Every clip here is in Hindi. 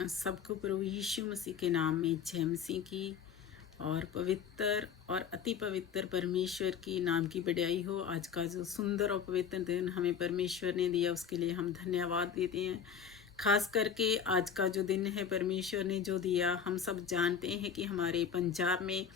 सबको प्रभु यीशु मसीह के नाम में जय मसीह की और पवित्र और अति पवित्र परमेश्वर की नाम की बड़ाई हो। आज का जो सुंदर और पवित्र दिन हमें परमेश्वर ने दिया उसके लिए हम धन्यवाद देते हैं। खास करके आज का जो दिन है परमेश्वर ने जो दिया, हम सब जानते हैं कि हमारे पंजाब में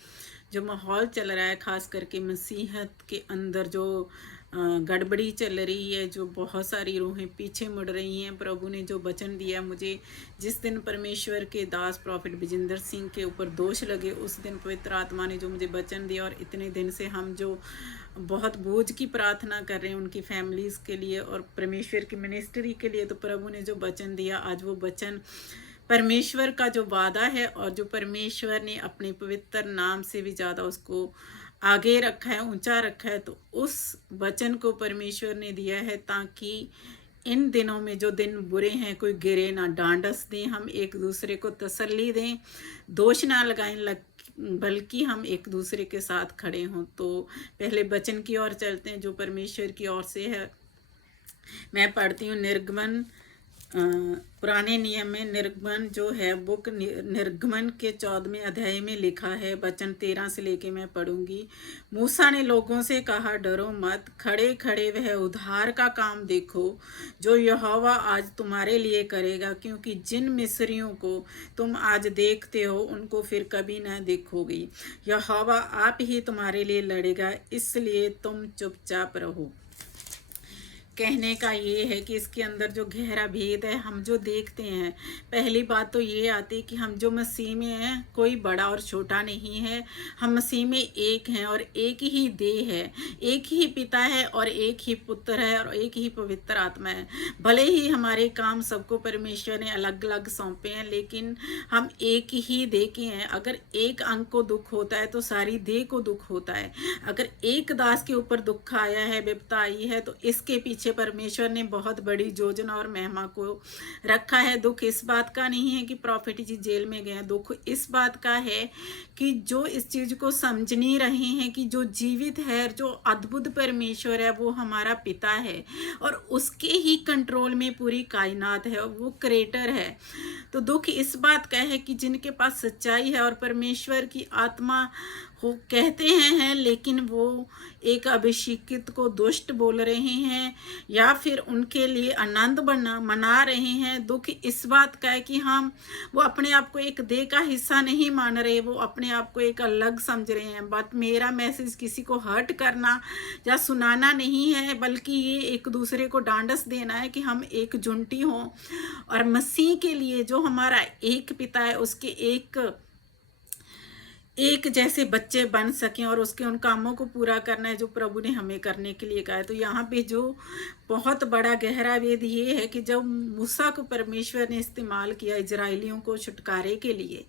जो माहौल चल रहा है, खास करके मसीहत के अंदर जो गड़बड़ी चल रही है, जो बहुत सारी रूहें पीछे मुड़ रही हैं। प्रभु ने जो वचन दिया मुझे, जिस दिन परमेश्वर के दास प्रॉफिट विजेंद्र सिंह के ऊपर दोष लगे, उस दिन पवित्र आत्मा ने जो मुझे वचन दिया, और इतने दिन से हम जो बहुत बोझ की प्रार्थना कर रहे हैं उनकी फैमिलीज़ के लिए और परमेश्वर की मिनिस्ट्री के लिए, तो प्रभु ने जो वचन दिया, आज वो वचन परमेश्वर का जो वादा है और जो परमेश्वर ने अपने पवित्र नाम से भी ज़्यादा उसको आगे रखा है, ऊंचा रखा है, तो उस वचन को परमेश्वर ने दिया है ताकि इन दिनों में जो दिन बुरे हैं कोई गिरे ना, डांडस दें, हम एक दूसरे को तसल्ली दें, दोष ना लगाएं, बल्कि हम एक दूसरे के साथ खड़े हों। तो पहले वचन की ओर चलते हैं जो परमेश्वर की ओर से है। मैं पढ़ती हूँ निर्गमन, पुराने नियम में निर्गमन जो है बुक निर्गमन के 14वें अध्याय में लिखा है, वचन 13 से लेके मैं पढ़ूंगी। मूसा ने लोगों से कहा, डरो मत, खड़े खड़े वह उद्धार का काम देखो जो यहोवा आज तुम्हारे लिए करेगा, क्योंकि जिन मिस्रियों को तुम आज देखते हो उनको फिर कभी न देखोगी। यहोवा आप ही तुम्हारे लिए लड़ेगा, इसलिए तुम चुपचाप रहो। कहने का ये है कि इसके अंदर जो गहरा भेद है हम जो देखते हैं, पहली बात तो ये आती है कि हम जो मसीह में हैं कोई बड़ा और छोटा नहीं है, हम मसीह में एक हैं और एक ही देह है, एक ही पिता है और एक ही पुत्र है और एक ही पवित्र आत्मा है। भले ही हमारे काम सबको परमेश्वर ने अलग अलग सौंपे हैं, लेकिन हम एक ही देह के हैं। अगर एक अंग को दुख होता है तो सारी देह को दुख होता है। अगर एक दास के ऊपर दुख आया है, विपदा आई है, तो इसके पीछे परमेश्वर ने बहुत बड़ी योजना और महिमा को रखा है। दुख इस बात का नहीं है कि प्रॉफिट जी जेल में गए, दुख इस बात का है कि जो इस चीज को समझ नहीं रहे हैं कि जो जीवित है, जो अद्भुत परमेश्वर है, वो हमारा पिता है और उसके ही कंट्रोल में पूरी कायनात है, वो क्रिएटर है। तो दुख इस बात का है कि जिनके पास सच्चाई है और परमेश्वर की आत्मा हो कहते हैं, लेकिन वो एक अभिषिक्त को दुष्ट बोल रहे हैं या फिर उनके लिए आनंद मना रहे हैं। दुख इस बात का है कि हम वो अपने आप को एक देह का हिस्सा नहीं मान रहे, वो अपने आप को एक अलग समझ रहे हैं। बट मेरा मैसेज किसी को हर्ट करना या सुनाना नहीं है, बल्कि ये एक दूसरे को डांडस देना है कि हम एक जुंटी हों और मसीह के लिए जो हमारा एक पिता है उसके एक जैसे बच्चे बन सकें और उसके उन कामों को पूरा करना है जो प्रभु ने हमें करने के लिए कहा है। तो यहाँ पे जो बहुत बड़ा गहरा वेद ये है कि जब मूसा को परमेश्वर ने इस्तेमाल किया इजराइलियों को छुटकारे के लिए,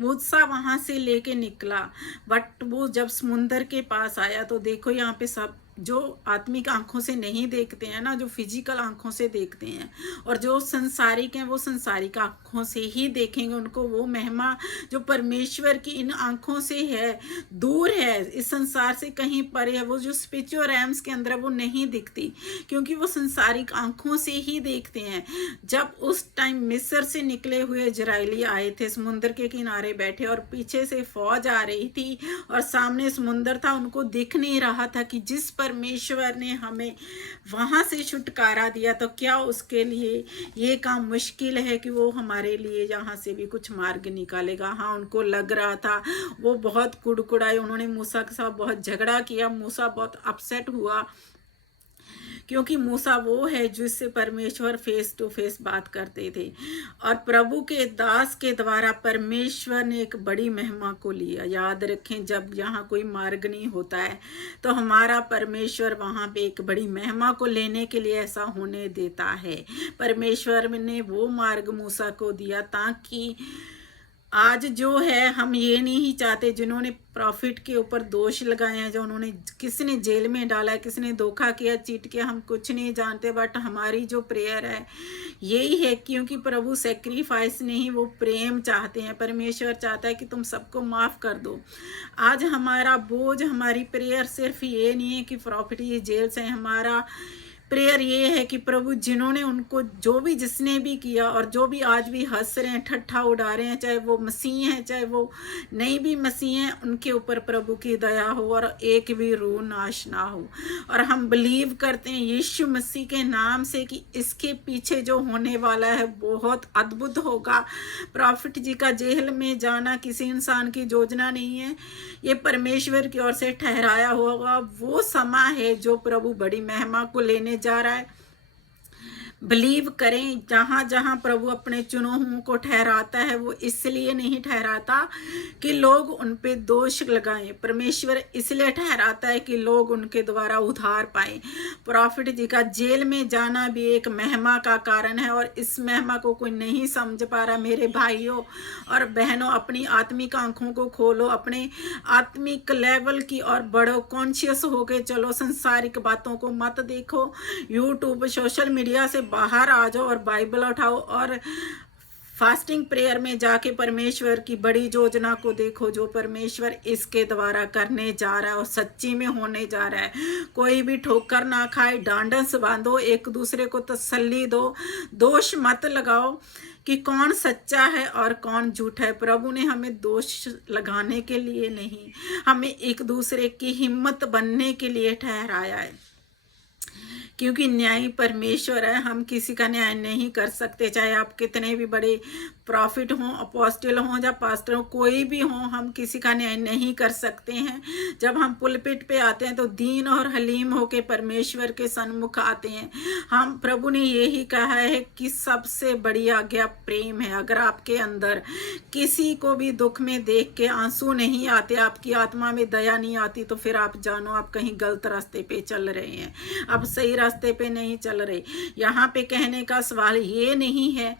मूसा वहाँ से लेके निकला, बट वो जब समुंदर के पास आया तो देखो यहाँ पे सब जो आत्मिक आंखों से नहीं देखते हैं ना, जो फिजिकल आंखों से देखते हैं, और जो संसारिक हैं वो संसारिक आंखों से ही देखेंगे। उनको वो महिमा जो परमेश्वर की इन आंखों से है, दूर है, इस संसार से कहीं परे है, वो जो स्पिरिचुअल रैम्स के अंदर है वो नहीं दिखती, क्योंकि वो संसारिक आंखों से ही देखते हैं। जब उस टाइम मिस्र से निकले हुए इजरायली आए थे, समुद्र के किनारे बैठे और पीछे से फौज आ रही थी और सामने समुद्र था, उनको दिख नहीं रहा था कि जिस परमेश्वर ने हमें वहां से छुटकारा दिया, तो क्या उसके लिए ये काम मुश्किल है कि वो हमारे लिए यहाँ से भी कुछ मार्ग निकालेगा। हाँ, उनको लग रहा था, वो बहुत कुड़कुड़ाए, उन्होंने मूसा के साथ बहुत झगड़ा किया, मूसा बहुत अपसेट हुआ, क्योंकि मूसा वो है जिससे परमेश्वर फेस टू फेस बात करते थे और प्रभु के दास के द्वारा परमेश्वर ने एक बड़ी महिमा को लिया। याद रखें, जब यहाँ कोई मार्ग नहीं होता है तो हमारा परमेश्वर वहाँ पे एक बड़ी महिमा को लेने के लिए ऐसा होने देता है। परमेश्वर ने वो मार्ग मूसा को दिया ताकि आज जो है हम ये नहीं चाहते, जिन्होंने प्रॉफिट के ऊपर दोष लगाए हैं, जो उन्होंने किसी ने जेल में डाला है, किसी ने धोखा किया, चीट किया, हम कुछ नहीं जानते, बट हमारी जो प्रेयर है यही है, क्योंकि प्रभु सेक्रीफाइस नहीं, वो प्रेम चाहते हैं। परमेश्वर चाहता है कि तुम सबको माफ़ कर दो। आज हमारा बोझ, हमारी प्रेयर सिर्फ ये नहीं है कि प्रॉफिट ये जेल से, हमारा प्रेयर ये है कि प्रभु जिन्होंने उनको जो भी जिसने भी किया और जो भी आज भी हंस रहे हैं, ठट्ठा उड़ा रहे हैं, चाहे वो मसीह हैं चाहे वो नहीं भी मसीह हैं, उनके ऊपर प्रभु की दया हो और एक भी रूह नाश ना हो। और हम बिलीव करते हैं यीशु मसीह के नाम से कि इसके पीछे जो होने वाला है बहुत अद्भुत होगा। प्रॉफिट जी का जेल में जाना किसी इंसान की योजना नहीं है, ये परमेश्वर की ओर से ठहराया होगा वो समय है जो प्रभु बड़ी महिमा को लेने जा रहा है। बिलीव करें, जहाँ जहाँ प्रभु अपने चुने हुओं को ठहराता है वो इसलिए नहीं ठहराता कि लोग उन पे दोष लगाएं, परमेश्वर इसलिए ठहराता है कि लोग उनके द्वारा उद्धार पाएं। प्रॉफिट जी का जेल में जाना भी एक महिमा का कारण है और इस महिमा को कोई नहीं समझ पा रहा। मेरे भाइयों और बहनों, अपनी आत्मिक आंखों को खोलो, अपने आत्मिक लेवल की और बढ़ो, कॉन्शियस होके चलो, संसारिक बातों को मत देखो। यूट्यूब सोशल मीडिया से बाहर आ जाओ और बाइबल उठाओ और फास्टिंग प्रेयर में जाके परमेश्वर की बड़ी योजना को देखो जो परमेश्वर इसके द्वारा करने जा रहा है और सच्ची में होने जा रहा है। कोई भी ठोकर ना खाए, डांडस बांधो, एक दूसरे को तसल्ली दो, दोष मत लगाओ कि कौन सच्चा है और कौन झूठा है। प्रभु ने हमें दोष लगाने के लिए नहीं, हमें एक दूसरे की हिम्मत बनने के लिए ठहराया है, क्योंकि न्यायी परमेश्वर है। हम किसी का न्याय नहीं कर सकते, चाहे आप कितने भी बड़े प्रॉफिट हों, अपोस्टल हों या पास्टर हों, कोई भी हों, हम किसी का न्याय नहीं कर सकते हैं। जब हम पुलपिट पे आते हैं तो दीन और हलीम होके परमेश्वर के सन्मुख आते हैं। हम प्रभु ने यही कहा है कि सबसे बड़ी आज्ञा प्रेम है। अगर आपके अंदर किसी को भी दुख में देख के आंसू नहीं आते, आपकी आत्मा में दया नहीं आती, तो फिर आप जानो आप कहीं गलत रास्ते पे चल रहे हैं, आप सही रास्ते पे नहीं चल रहे। यहाँ पे कहने का सवाल ये नहीं है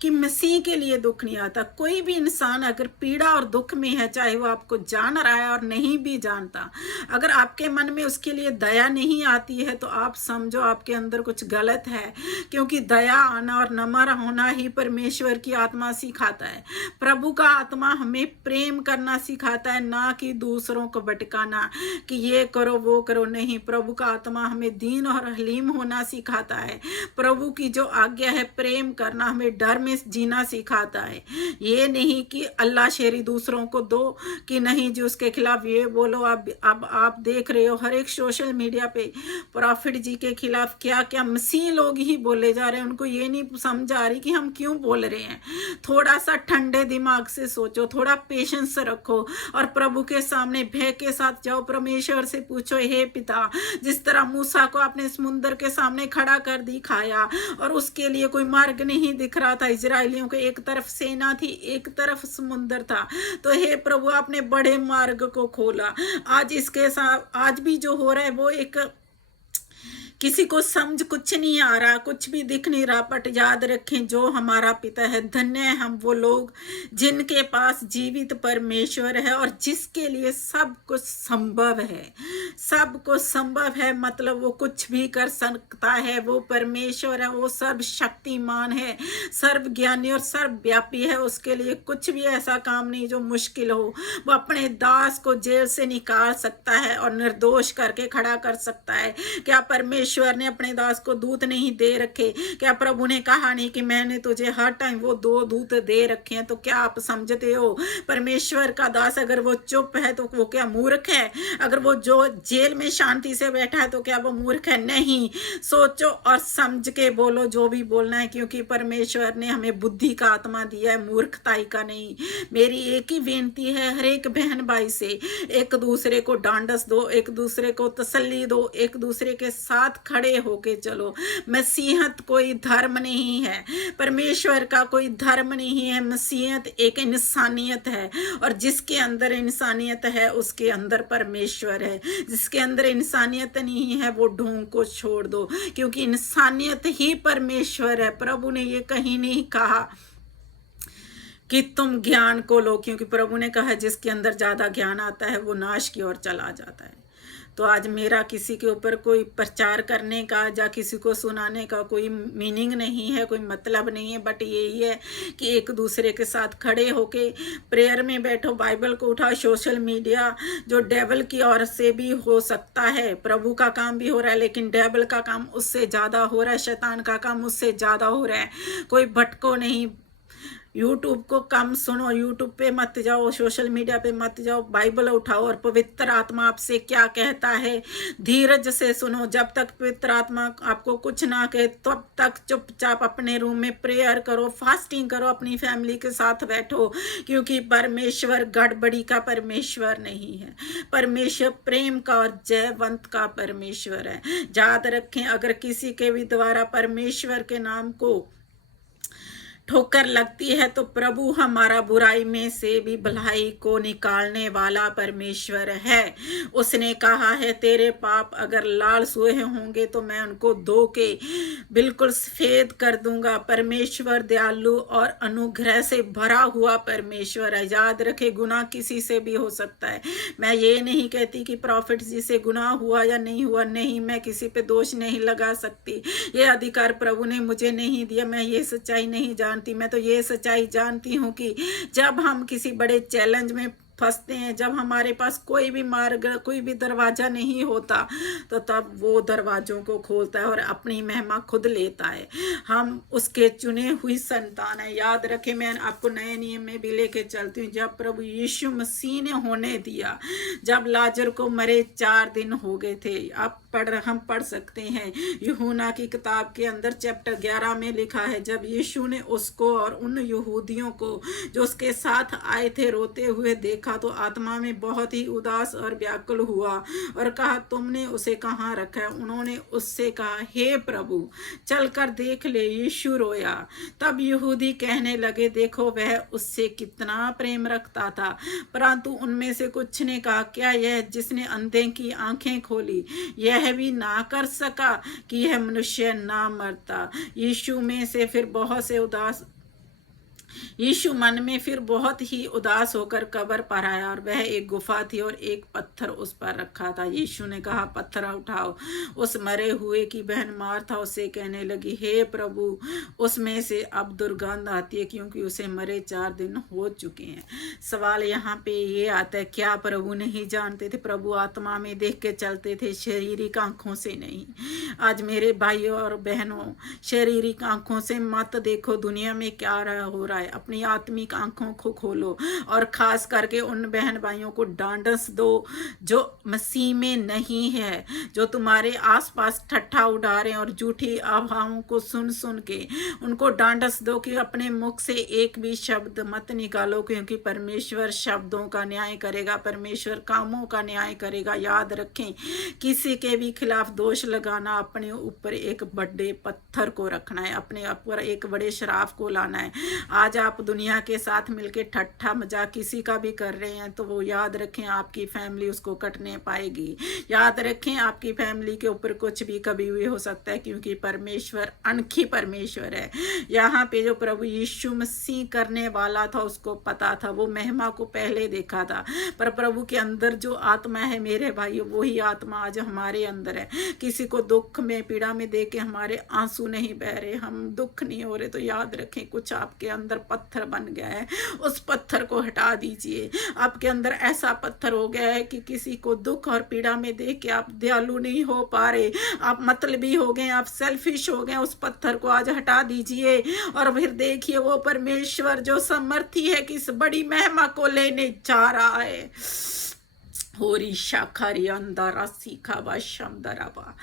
कि मसीह के लिए दुख नहीं आता। कोई भी इंसान अगर पीड़ा और दुख में है, चाहे वो आपको जान रहा है और नहीं भी जानता, अगर आपके मन में उसके लिए दया नहीं आती है तो आप समझो आपके अंदर कुछ गलत है, क्योंकि दया आना और नम्र होना ही परमेश्वर की आत्मा सिखाता है। प्रभु का आत्मा हमें प्रेम करना सिखाता है, ना कि दूसरों को भटकाना कि ये करो वो करो। नहीं, प्रभु का आत्मा हमें दीन और हलीम होना सिखाता है। प्रभु की जो आज्ञा है प्रेम करना, हमें डर में जीना सिखाता है। ये नहीं कि अल्लाह शेरी दूसरों को दो कि नहीं जी उसके खिलाफ ये बोलो। अब आप देख रहे हो हर एक सोशल मीडिया पे प्रॉफिट जी के खिलाफ क्या क्या मसीह लोग ही बोले जा रहे हैं। उनको ये नहीं समझ आ रही कि हम क्यों बोल रहे हैं। थोड़ा सा ठंडे दिमाग से सोचो, थोड़ा पेशेंस रखो और प्रभु के सामने भय के साथ जाओ, परमेश्वर से पूछो, हे पिता, जिस तरह मूसा को आपने समुद्र के सामने खड़ा कर दिखाया और उसके लिए कोई मार्ग नहीं दिख रहा था, इजरायलियों के एक तरफ सेना थी एक तरफ समुद्र था, तो हे प्रभु आपने बड़े मार्ग को खोला। आज इसके साथ आज भी जो हो रहा है वो एक किसी को समझ कुछ नहीं आ रहा, कुछ भी दिख नहीं रहा, बट याद रखें जो हमारा पिता है, धन्य है हम वो लोग जिनके पास जीवित परमेश्वर है और जिसके लिए सब कुछ संभव है। सब कुछ संभव है मतलब वो कुछ भी कर सकता है। वो परमेश्वर है, वो सर्वशक्तिमान है, सर्वज्ञानी और सर्वव्यापी है। उसके लिए कुछ भी ऐसा काम नहीं जो मुश्किल हो। वो अपने दास को जेल से निकाल सकता है और निर्दोष करके खड़ा कर सकता है। क्या परमेश्वर ने अपने दास को दूत नहीं दे रखे? क्या प्रभु ने कहा नहीं कि मैंने तुझे हर टाइम वो 2 दूत दे रखे हैं? तो क्या आप समझते हो परमेश्वर का दास अगर वो चुप है तो वो क्या मूर्ख है? अगर वो जो जेल में शांति से बैठा है तो क्या वो मूर्ख है? नहीं। सोचो और समझ के बोलो जो भी बोलना है, क्योंकि परमेश्वर ने हमें बुद्धि का आत्मा दिया है, मूर्खताई का नहीं। मेरी एक ही बेनती है हर एक बहन भाई से, एक दूसरे को डांडस दो, एक दूसरे को तसल्ली दो, एक दूसरे के साथ खड़े होके चलो। मसीहत कोई धर्म नहीं है, परमेश्वर का कोई धर्म नहीं है। मसीहत एक इंसानियत है और जिसके अंदर इंसानियत है उसके अंदर परमेश्वर है। जिसके अंदर इंसानियत नहीं है वो ढोंग को छोड़ दो, क्योंकि इंसानियत ही परमेश्वर है। प्रभु ने ये कहीं नहीं कहा कि तुम ज्ञान को लो, क्योंकि प्रभु ने कहा जिसके अंदर ज्यादा ज्ञान आता है वो नाश की ओर चला जाता है। तो आज मेरा किसी के ऊपर कोई प्रचार करने का या किसी को सुनाने का कोई मीनिंग नहीं है, कोई मतलब नहीं है, बट यही है कि एक दूसरे के साथ खड़े होके प्रेयर में बैठो, बाइबल को उठाओ। सोशल मीडिया जो डेवल की ओर से भी हो सकता है, प्रभु का काम भी हो रहा है, लेकिन डेवल का काम उससे ज़्यादा हो रहा है, शैतान का काम उससे ज़्यादा हो रहा है। कोई भटको नहीं, यूट्यूब को कम सुनो, यूट्यूब पे मत जाओ, सोशल मीडिया पे मत जाओ, बाइबल उठाओ और पवित्र आत्मा आपसे क्या कहता है धीरज से सुनो। जब तक पवित्र आत्मा आपको कुछ ना कहे तब तक चुपचाप अपने रूम में प्रेयर करो, फास्टिंग करो, अपनी फैमिली के साथ बैठो, क्योंकि परमेश्वर गड़बड़ी का परमेश्वर नहीं है। परमेश्वर प्रेम का और जयवंत का परमेश्वर है। याद रखें, अगर किसी के भी द्वारा परमेश्वर के नाम को ठोकर लगती है तो प्रभु हमारा बुराई में से भी भलाई को निकालने वाला परमेश्वर है। उसने कहा है, तेरे पाप अगर लाल सोए होंगे तो मैं उनको धो के बिल्कुल सफेद कर दूंगा। परमेश्वर दयालु और अनुग्रह से भरा हुआ परमेश्वर है। याद रखे, गुनाह किसी से भी हो सकता है। मैं ये नहीं कहती कि प्रॉफिट जी से गुनाह हुआ या नहीं हुआ, नहीं, मैं किसी पे दोष नहीं लगा सकती। ये अधिकार प्रभु ने मुझे नहीं दिया, मैं ये सच्चाई नहीं जानती। मैं तो ये सच्चाई जानती हूँ कि जब हम किसी बड़े चैलेंज में फंसते हैं, जब हमारे पास कोई भी मार्ग, कोई भी दरवाजा नहीं होता, तो तब वो दरवाजों को खोलता है और अपनी महिमा खुद लेता है। हम उसके चुने हुई संतान है। याद रखें, मैं आपको नए नियम में भी लेके चलती हूँ। जब प्रभु यीशु मसीह ने होने दिया, जब लाजर को मरे 4 दिन हो गए थे, हम पढ़ सकते हैं यूहन्ना की किताब के अंदर चैप्टर 11 में लिखा है, जब यीशु ने उसको और उन यहूदियों को जो उसके साथ आए थे रोते हुए देखा तो आत्मा में बहुत ही उदास और व्याकुल हुआ और कहा, तुमने उसे कहाँ रखा है? उन्होंने उससे कहा, हे प्रभु, चलकर देख ले। यीशु रोया। तब यहूदी कहने लगे, देखो वह उससे कितना प्रेम रखता था। परंतु उनमें से कुछ ने कहा, क्या यह जिसने अंधे की आंखें खोली यह भी ना कर सका कि यह मनुष्य ना मरता? यीशु मन में फिर बहुत ही उदास होकर कब्र पर आया और वह एक गुफा थी और एक पत्थर उस पर रखा था। यीशु ने कहा, पत्थर उठाओ। उस मरे हुए की बहन मार्था उससे कहने लगी, हे प्रभु, उसमें से अब दुर्गंध आती है क्योंकि उसे मरे 4 दिन हो चुके हैं। सवाल यहाँ पे ये आता है, क्या प्रभु नहीं जानते थे? प्रभु आत्मा में देख के चलते थे, शारीरिक आंखों से नहीं। आज मेरे भाइयों और बहनों, शारीरिक आंखों से मत देखो दुनिया में क्या हो रहा है। अपनी आत्मिक आंखों को खोलो और खास करके उन बहन भाइयों को डांडस दो जो मसीह में नहीं है, जो तुम्हारे आसपास ठट्ठा उड़ा रहे हैं और झूठी अफवाहों को सुन सुन के उनको डांडस दो कि अपने मुख से एक भी शब्द मत निकालो, क्योंकि परमेश्वर शब्दों का न्याय करेगा, परमेश्वर कामों का न्याय करेगा। याद रखें, किसी के भी खिलाफ दोष लगाना, अपने ऊपर एक बड़े पत्थर को रखना है, अपने ऊपर एक बड़े शराफ को लाना है। आज आप दुनिया के साथ मिलके ठट्ठा मजाक किसी का भी कर रहे हैं तो वो याद रखें, आपकी फैमिली उसको कटने पाएगी। याद रखें, आपकी फैमिली के ऊपर कुछ भी कभी भी हो सकता है, क्योंकि परमेश्वर अनखी परमेश्वर है। यहाँ पे जो प्रभु यीशु मसीह करने वाला था उसको पता था, वो महिमा को पहले देखा था। पर प्रभु के अंदर जो आत्मा है मेरे भाइयों, वही आत्मा आज हमारे अंदर है। किसी को दुख में, पीड़ा में देख के हमारे आंसू नहीं बह रहे, हम दुख नहीं हो रहे, तो याद रखें कुछ आपके अंदर पत्थर बन गया है। उस पत्थर को हटा दीजिए। आपके अंदर ऐसा पत्थर हो गया है कि किसी को दुख और पीड़ा में देख के आप दयालु नहीं हो पा रहे, आप मतलबी हो गए, आप सेल्फिश हो गए। उस पत्थर को आज हटा दीजिए और फिर देखिए वो परमेश्वर जो समर्थी है कि इस बड़ी महिमा को लेने जा रहा है। होरी शाखारी अंदर सीखा व शमदराबा।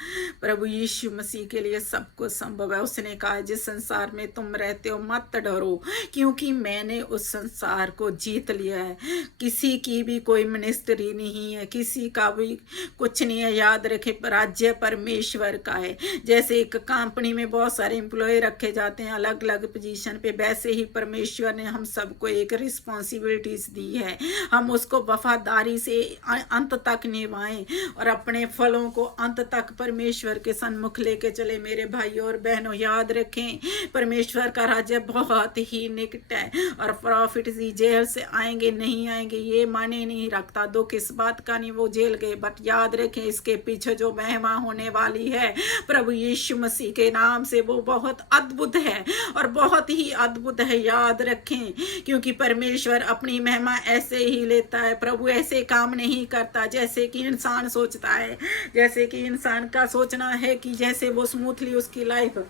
प्रभु यीशु मसीह के लिए सब कुछ संभव है। उसने कहा, जिस संसार में तुम रहते हो मत डरो, क्योंकि मैंने उस संसार को जीत लिया है। किसी की भी कोई मिनिस्ट्री नहीं है, किसी का भी कुछ नहीं है। याद रखे, राज्य परमेश्वर का है। जैसे एक कंपनी में बहुत सारे एम्प्लॉय रखे जाते हैं अलग अलग पोजीशन पे, वैसे ही परमेश्वर ने हम सबको एक रिस्पॉन्सिबिलिटीज दी है। हम उसको वफादारी से अंत तक निभाएं और अपने फलों को अंत तक परमेश्वर के सन्मुख लेके चले। मेरे भाइयों और बहनों, याद रखें परमेश्वर का राज्य बहुत ही निकट है। और प्रॉफिट जी जेल से आएंगे नहीं आएंगे ये माने नहीं रखता, दुख इस बात का नहीं वो जेल गए, बट याद रखें इसके पीछे जो महिमा होने वाली है प्रभु यीशु मसीह के नाम से, वो बहुत अद्भुत है और बहुत ही अद्भुत है। याद रखें, क्योंकि परमेश्वर अपनी महिमा ऐसे ही लेता है। प्रभु ऐसे काम नहीं करता जैसे कि इंसान सोचता है, जैसे कि इंसान का सोचना है कि जैसे वो स्मूथली उसकी लाइफ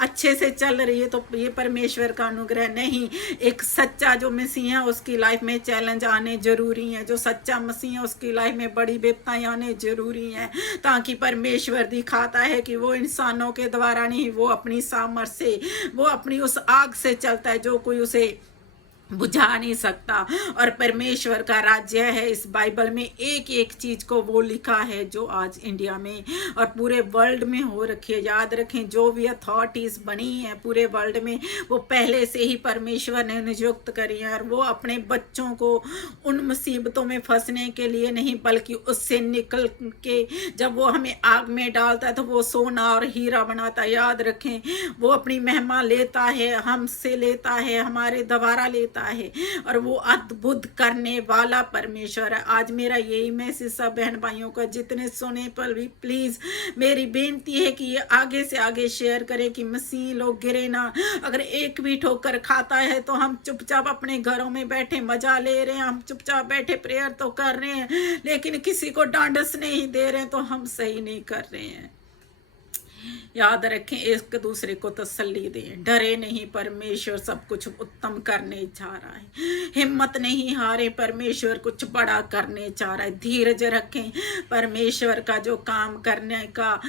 अच्छे से चल रही है तो ये परमेश्वर का अनुग्रह नहीं। एक सच्चा जो मसीह है उसकी लाइफ में चैलेंज आने जरूरी है, जो सच्चा मसीह है उसकी लाइफ में बड़ी विपत्ताएं आने जरूरी हैं, ताकि परमेश्वर दिखाता है कि वो इंसानों के द्वारा नहीं, वो अपनी सामर्थ से, वो अपनी उस आग से चलता है जो कोई उसे बुझा नहीं सकता। और परमेश्वर का राज्य है, इस बाइबल में एक एक चीज को वो लिखा है जो आज इंडिया में और पूरे वर्ल्ड में हो रखी है। याद रखें, जो भी अथॉरिटीज बनी है पूरे वर्ल्ड में वो पहले से ही परमेश्वर ने नियुक्त करी है, और वो अपने बच्चों को उन मुसीबतों में फंसने के लिए नहीं, बल्कि उससे निकल के जब वो हमें आग में डालता है तो वो सोना और हीरा बनाता है। याद रखें, वो अपनी महिमा लेता है, हमसे लेता है, हमारे द्वारा लेता है, और वो अद्भुत करने वाला परमेश्वर है। आज मेरा यही मैसेज सब बहन भाइयों को जितने सुने पर भी प्लीज मेरी बेनती है कि ये आगे से आगे शेयर करें कि मसीह लोग गिरे ना। अगर एक भी ठोकर खाता है तो हम चुपचाप अपने घरों में बैठे मजा ले रहे हैं, हम चुपचाप बैठे प्रेयर तो कर रहे हैं, लेकिन किसी को डांडस नहीं दे रहे हैं, तो हम सही नहीं कर रहे हैं। याद रखें, एक दूसरे को तसल्ली दें, डरे नहीं, परमेश्वर सब कुछ उत्तम करने जा रहा है। हिम्मत नहीं हारे, परमेश्वर कुछ बड़ा करने जा रहा है। धीरज रखें, परमेश्वर का जो काम करने का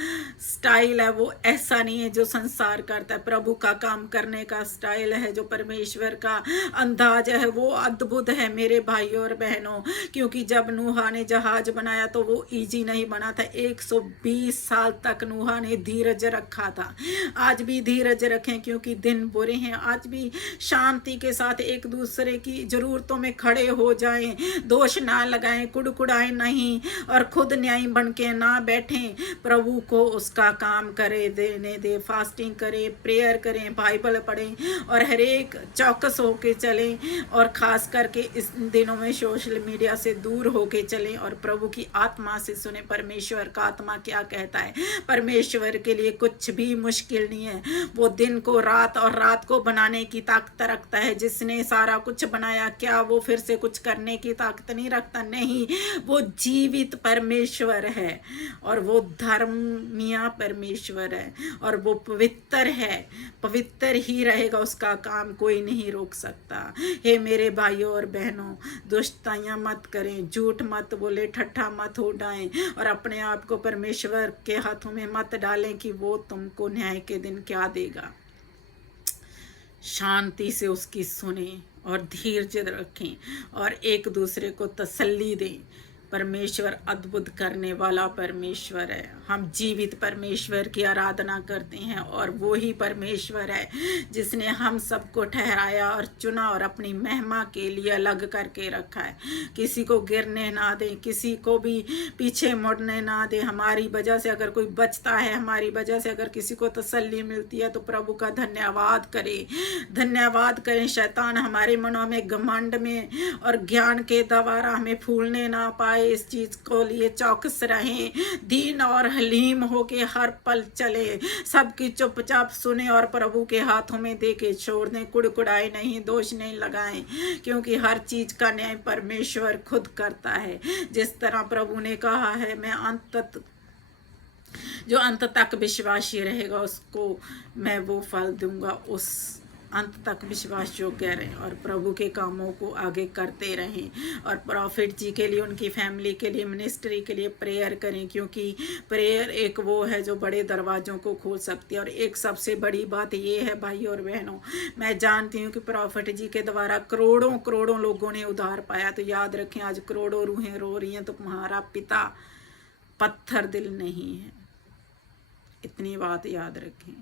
स्टाइल है वो ऐसा नहीं है जो संसार करता है। प्रभु का काम करने का स्टाइल है, जो परमेश्वर का अंदाज है वो अद्भुत है मेरे भाइयों और बहनों। क्योंकि जब नूहा ने जहाज बनाया तो वो इजी नहीं बना था, 120 साल तक नूहा ने धीरज रखा था। आज भी धीरज रखें, क्योंकि दिन बुरे हैं। आज भी शांति के साथ एक दूसरे की जरूरतों में खड़े हो जाएं, दोष ना लगाएं, कुड़कुड़ाएं नहीं, और खुद न्यायी बन के ना बैठें। प्रभु को उसका काम करे देने दे, फास्टिंग करें, प्रेयर करें, बाइबल पढ़ें, और हर एक चौकस होके चलें, और खास करके इस दिनों में सोशल मीडिया से दूर होके चलें, और प्रभु की आत्मा से सुने परमेश्वर का आत्मा क्या कहता है। परमेश्वर के लिए कुछ भी मुश्किल नहीं है। वो दिन को रात और रात को बनाने की ताकत रखता है। जिसने सारा कुछ बनाया, क्या वो फिर से कुछ करने की ताकत नहीं रखता? नहीं, वो जीवित परमेश्वर है, और वो धर्मिया परमेश्वर है, और वो पवित्र है, पवित्र ही रहेगा, उसका काम कोई नहीं रोक सकता। हे मेरे भाइयों और बहनों, दुष्टताइयाँ मत करें, झूठ मत बोले, ठट्ठा मत उड़ाएं, और अपने आप को परमेश्वर के हाथों में मत डालें कि वो तुमको न्याय के दिन क्या देगा। शांति से उसकी सुने और धीरज रखें, और एक दूसरे को तसल्ली दें। परमेश्वर अद्भुत करने वाला परमेश्वर है। हम जीवित परमेश्वर की आराधना करते हैं, और वो ही परमेश्वर है जिसने हम सबको ठहराया और चुना और अपनी महिमा के लिए अलग करके रखा है। किसी को गिरने ना दें, किसी को भी पीछे मुड़ने ना दें। हमारी वजह से अगर कोई बचता है, हमारी वजह से अगर किसी को तसल्ली मिलती है, तो प्रभु का धन्यवाद करें, धन्यवाद करें। शैतान हमारे मनों में घमंड में और ज्ञान के द्वारा हमें फूलने ना पाए। इस चीज को लिए चौकस रहें, दीन और हलीम होके हर पल चले, सबकी चुपचाप सुने और प्रभु के हाथों में दे के छोड़ दें। कुड़कुड़ाए नहीं, दोष नहीं लगाएं, क्योंकि हर चीज का न्याय परमेश्वर खुद करता है। जिस तरह प्रभु ने कहा है, मैं जो अंत तक विश्वासी रहेगा उसको मैं वो फल दूंगा। उस अंत तक विश्वास जो करें और प्रभु के कामों को आगे करते रहें। और प्रॉफिट जी के लिए, उनकी फैमिली के लिए, मिनिस्ट्री के लिए प्रेयर करें, क्योंकि प्रेयर एक वो है जो बड़े दरवाज़ों को खोल सकती है। और एक सबसे बड़ी बात ये है भाई और बहनों, मैं जानती हूँ कि प्रॉफिट जी के द्वारा करोड़ों करोड़ों लोगों ने उद्धार पाया। तो याद रखें, आज करोड़ों रूहें रो रही हैं, तो तुम्हारा पिता पत्थर दिल नहीं है। इतनी बात याद रखें।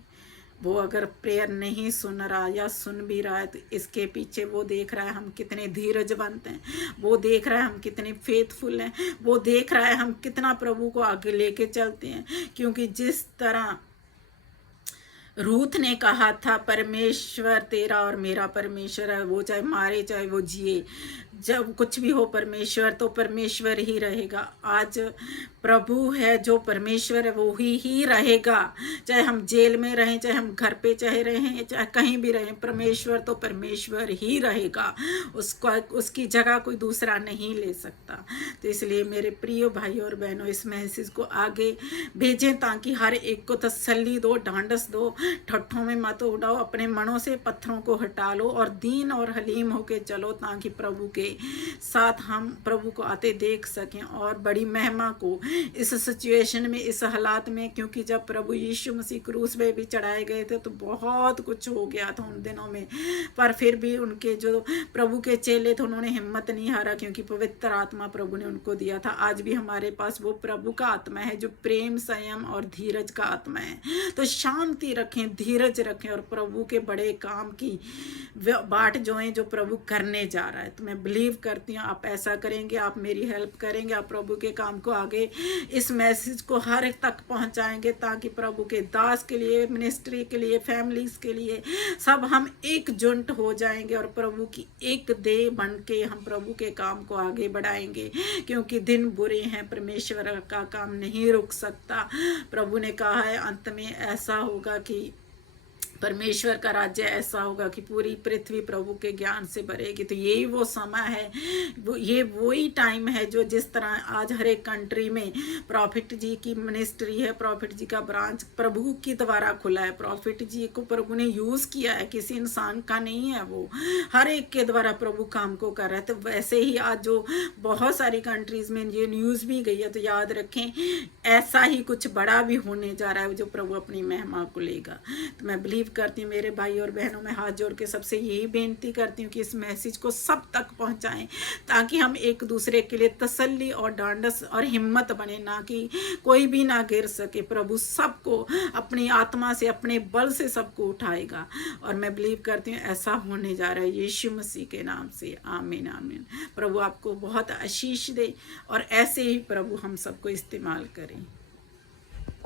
वो अगर प्रेयर नहीं सुन रहा या सुन भी रहा है तो इसके पीछे वो देख रहा है हम कितने धीरजवंत हैं, वो देख रहा है हम कितने फेथफुल हैं, वो देख रहा है हम कितना प्रभु को आगे लेके चलते हैं। क्योंकि जिस तरह रूथ ने कहा था परमेश्वर तेरा और मेरा परमेश्वर है, वो चाहे मारे चाहे वो जिए, जब कुछ भी हो परमेश्वर तो परमेश्वर ही रहेगा। आज प्रभु है जो परमेश्वर है वो ही रहेगा। चाहे हम जेल में रहें, चाहे हम घर पे चाहे रहें, चाहे कहीं भी रहें, परमेश्वर तो परमेश्वर ही रहेगा। उसका उसकी जगह कोई दूसरा नहीं ले सकता। तो इसलिए मेरे प्रिय भाई और बहनों, इस मैसेज को आगे भेजें ताकि हर एक को तसल्ली दो, ढांढस दो, ठट्ठों में मत उड़ाओ, अपने मनों से पत्थरों को हटा लो और दीन और हलीम होके चलो, ताकि प्रभु के साथ हम प्रभु को आते देख सकें और बड़ी महिमा को इस सिचुएशन में, इस हालात में। क्योंकि जब प्रभु यीशु मसीह क्रूस पे भी चढ़ाए गए थे तो बहुत कुछ हो गया था उन दिनों में, पर फिर भी उनके जो प्रभु के चेले थे उन्होंने हिम्मत नहीं हारा, क्योंकि पवित्र आत्मा प्रभु ने उनको दिया था। आज भी हमारे पास वो प्रभु का आत्मा है जो प्रेम, संयम और धीरज का आत्मा है। तो शांति रखें, धीरज रखें और प्रभु के बड़े काम की बाट जोएं जो प्रभु करने जा रहा है। तो मैं बिलीव करती हूँ आप ऐसा करेंगे, आप मेरी हेल्प करेंगे, आप प्रभु के काम को आगे, इस मैसेज को हर एक तक पहुंचाएंगे, ताकि प्रभु के दास के लिए, मिनिस्ट्री के लिए, फैमिलीज के लिए सब हम एकजुट हो जाएंगे और प्रभु की एक देह बन के हम प्रभु के काम को आगे बढ़ाएंगे। क्योंकि दिन बुरे हैं, परमेश्वर का काम नहीं रुक सकता। प्रभु ने कहा है अंत में ऐसा होगा कि परमेश्वर का राज्य ऐसा होगा कि पूरी पृथ्वी प्रभु के ज्ञान से भरेगी। तो यही वो समय है, ये वही टाइम है जो जिस तरह आज हर एक कंट्री में प्रॉफिट जी की मिनिस्ट्री है, प्रॉफिट जी का ब्रांच प्रभु की द्वारा खुला है। प्रॉफिट जी को प्रभु ने यूज़ किया है, किसी इंसान का नहीं है, वो हर एक के द्वारा प्रभु काम को कर रहा है। तो वैसे ही आज जो बहुत सारी कंट्रीज़ में ये न्यूज़ भी गई है, तो याद रखें ऐसा ही कुछ बड़ा भी होने जा रहा है जो प्रभु अपनी महिमा को लेगा। तो मैं बिलीव करती हूँ मेरे भाई और बहनों, मैं हाथ जोड़ के सबसे यही बेनती करती हूँ कि इस मैसेज को सब तक पहुँचाएं, ताकि हम एक दूसरे के लिए तसल्ली और ढांढस और हिम्मत बने, ना कि कोई भी ना गिर सके। प्रभु सबको अपनी आत्मा से, अपने बल से सबको उठाएगा। और मैं बिलीव करती हूँ ऐसा होने जा रहा है यीशु मसीह के नाम से। आमीन आमीन। प्रभु आपको बहुत आशीष दे और ऐसे ही प्रभु हम सबको इस्तेमाल करें।